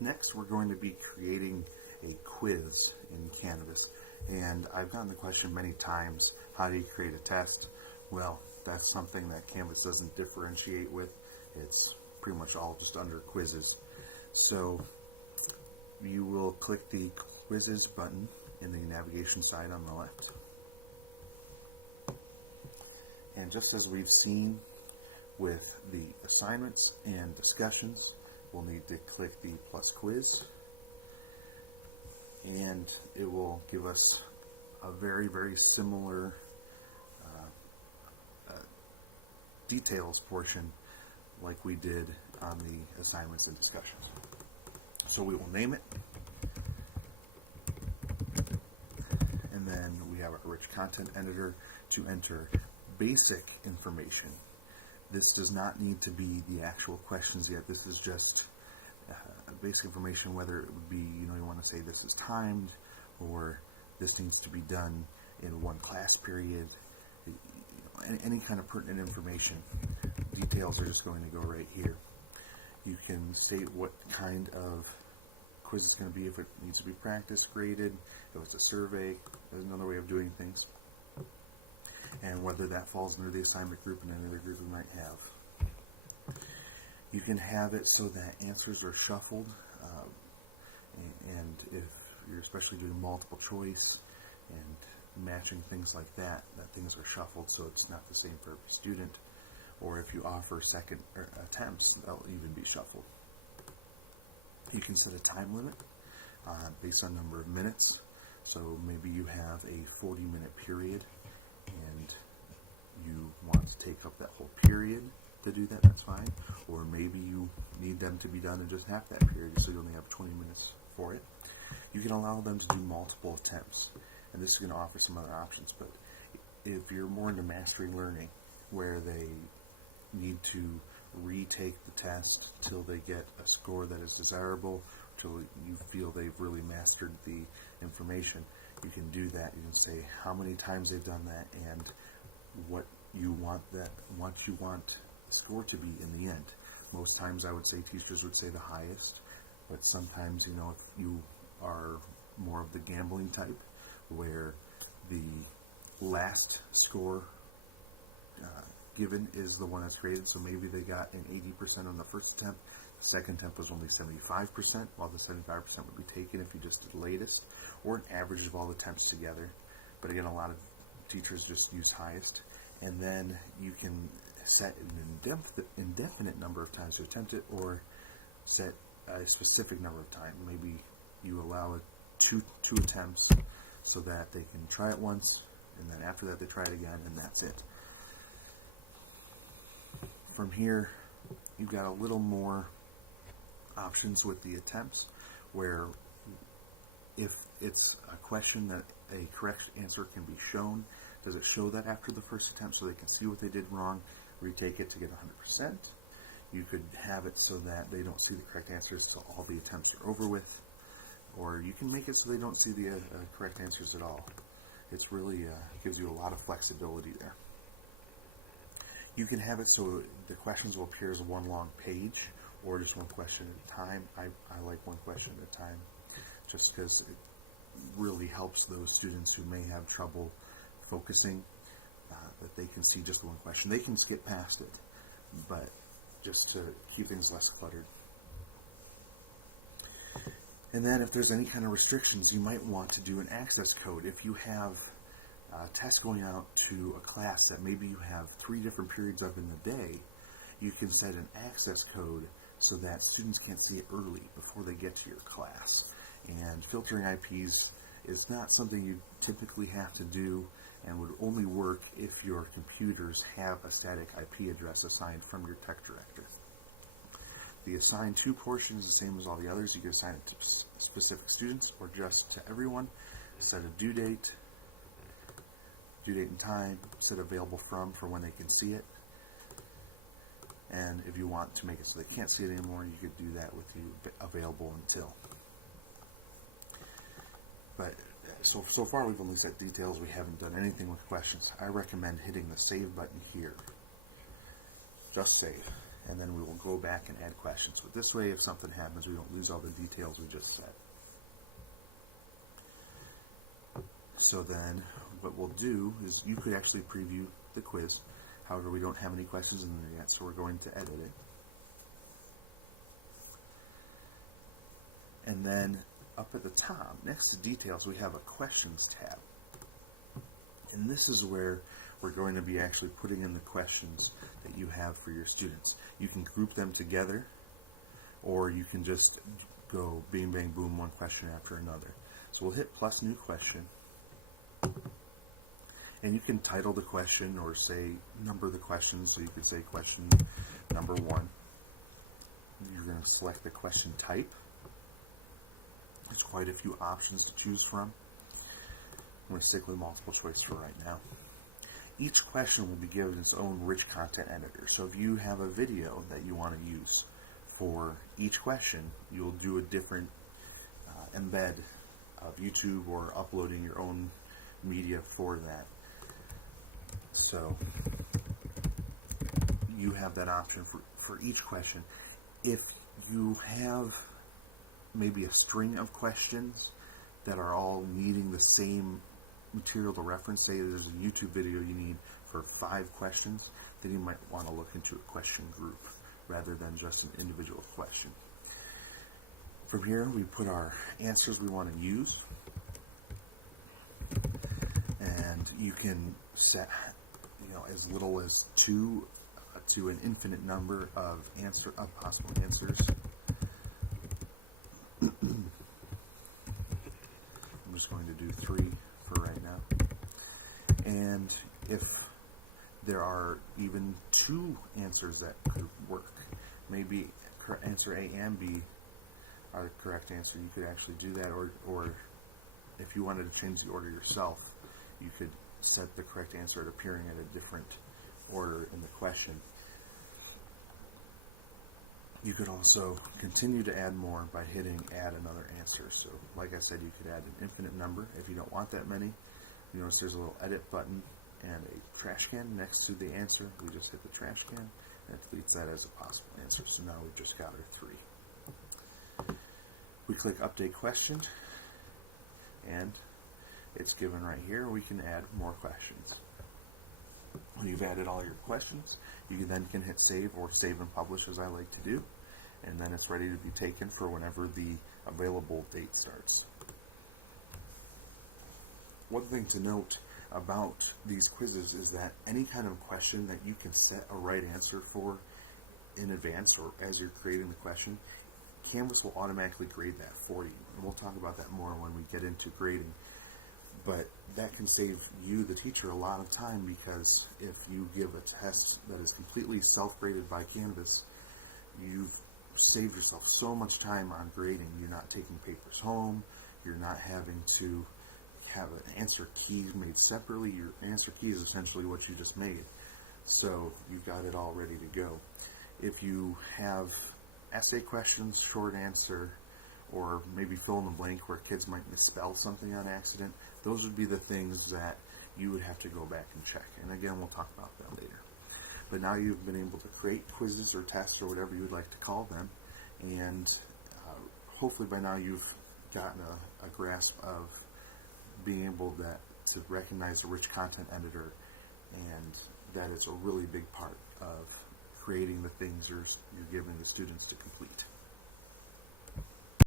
Next, we're going to be creating a quiz in Canvas. And I've gotten the question many times, how do you create a test? Well, that's something that Canvas doesn't differentiate with. It's pretty much all just under quizzes. So you will click the quizzes button in the navigation side on the left. And just as we've seen with the assignments and discussions, we'll need to click the plus quiz, and it will give us a very, very similar details portion like we did on the assignments and discussions. So we will name it, and then we have a rich content editor to enter basic information. This does not need to be the actual questions yet. This is just basic information, whether it would be, you want to say this is timed, or this needs to be done in one class period. Any kind of pertinent information. Details are just going to go right here. You can state what kind of quiz it's going to be, if it needs to be practice graded, if it's a survey. There's another way of doing things. And whether that falls under the assignment group and any other group we might have. You can have it so that answers are shuffled, and if you're especially doing multiple choice and matching things like that, things are shuffled so it's not the same for every student. Or if you offer second attempts, they'll even be shuffled. You can set a time limit based on number of minutes. So maybe you have a 40-minute period and you want to take up that whole period to do that, that's fine. Or maybe you need them to be done in just half that period, so you only have 20 minutes for it. You can allow them to do multiple attempts, and this is going to offer some other options. But if you're more into mastery learning, where they need to retake the test till they get a score that is desirable, till you feel they've really mastered the information, you can do that. You can say how many times they've done that and what you want the score to be in the end. Most times I would say teachers would say the highest, but sometimes, if you are more of the gambling type, where the last score given is the one that's graded, so maybe they got an 80% on the first attempt, the second attempt was only 75%, while the 75% would be taken if you just did latest, or an average of all the attempts together. But again, a lot of teachers just use highest. And then you can set an indefinite number of times to attempt it, or set a specific number of times. Maybe you allow two attempts so that they can try it once, and then after that they try it again, and that's it. From here, you've got a little more options with the attempts, where if it's a question that a correct answer can be shown, does it show that after the first attempt so they can see what they did wrong, retake it to get 100%? You could have it so that they don't see the correct answers till all the attempts are over with, or you can make it so they don't see the correct answers at all. It's really gives you a lot of flexibility there. You can have it so the questions will appear as one long page, or just one question at a time. I like one question at a time, just because it really helps those students who may have trouble focusing, that they can see just the one question. They can skip past it, but just to keep things less cluttered. And then if there's any kind of restrictions, you might want to do an access code. If you have a test going out to a class that maybe you have 3 different periods of in the day, you can set an access code so that students can't see it early before they get to your class. And filtering IPs is not something you typically have to do, and would only work if your computers have a static IP address assigned from your tech director. The assign to portion is the same as all the others. You can assign it to specific students or just to everyone. Set a due date and time, set available from for when they can see it. And if you want to make it so they can't see it anymore, you could do that with the available until. But so far we've only set details. We haven't done anything with questions. I recommend hitting the save button here. Just save. and then we will go back and add questions. But this way, if something happens, we don't lose all the details we just said. So then what we'll do is you could actually preview the quiz. However, we don't have any questions in there yet, so we're going to edit it. And then up at the top, next to details, we have a questions tab. And this is where we're going to be actually putting in the questions that you have for your students. You can group them together, or you can just go bing, bang, boom, one question after another. So we'll hit plus new question. And you can title the question or say number the question. So you could say question number 1. You're going to select the question type. There's quite a few options to choose from. I'm going to stick with multiple choice for right now. Each question will be given its own rich content editor. So if you have a video that you want to use for each question, you'll do a different embed of YouTube or uploading your own media for that. So you have that option for each question. If you have maybe a string of questions that are all needing the same material to reference, say there's a YouTube video you need for 5 questions, then you might want to look into a question group rather than just an individual question. From here, we put our answers we want to use, and you can set as little as 2 to an infinite number of possible answers. I'm just going to do 3 for right now. And if there are even 2 answers that could work, maybe answer A and B are the correct answer, you could actually do that, or if you wanted to change the order yourself, you could set the correct answer at appearing at a different order in the question. You could also continue to add more by hitting add another answer. So like I said, you could add an infinite number if you don't want that many. You notice there's a little edit button and a trash can next to the answer. We just hit the trash can and it deletes that as a possible answer. So now we've just got our 3. We click update question and it's given right here. We can add more questions. When you've added all your questions, you then can hit save or save and publish, as I like to do, and then it's ready to be taken for whenever the available date starts. One thing to note about these quizzes is that any kind of question that you can set a right answer for in advance or as you're creating the question, Canvas will automatically grade that for you. And we'll talk about that more when we get into grading. But that can save you, the teacher, a lot of time, because if you give a test that is completely self-graded by Canvas, you've saved yourself so much time on grading. You're not taking papers home. You're not having to have an answer key made separately. Your answer key is essentially what you just made. So you've got it all ready to go. If you have essay questions, short answer, or maybe fill in the blank where kids might misspell something on accident, those would be the things that you would have to go back and check. And again, we'll talk about that later. But now you've been able to create quizzes or tests or whatever you would like to call them, and hopefully by now you've gotten a grasp of being able to recognize a rich content editor, and that it's a really big part of creating the things you're giving the students to complete.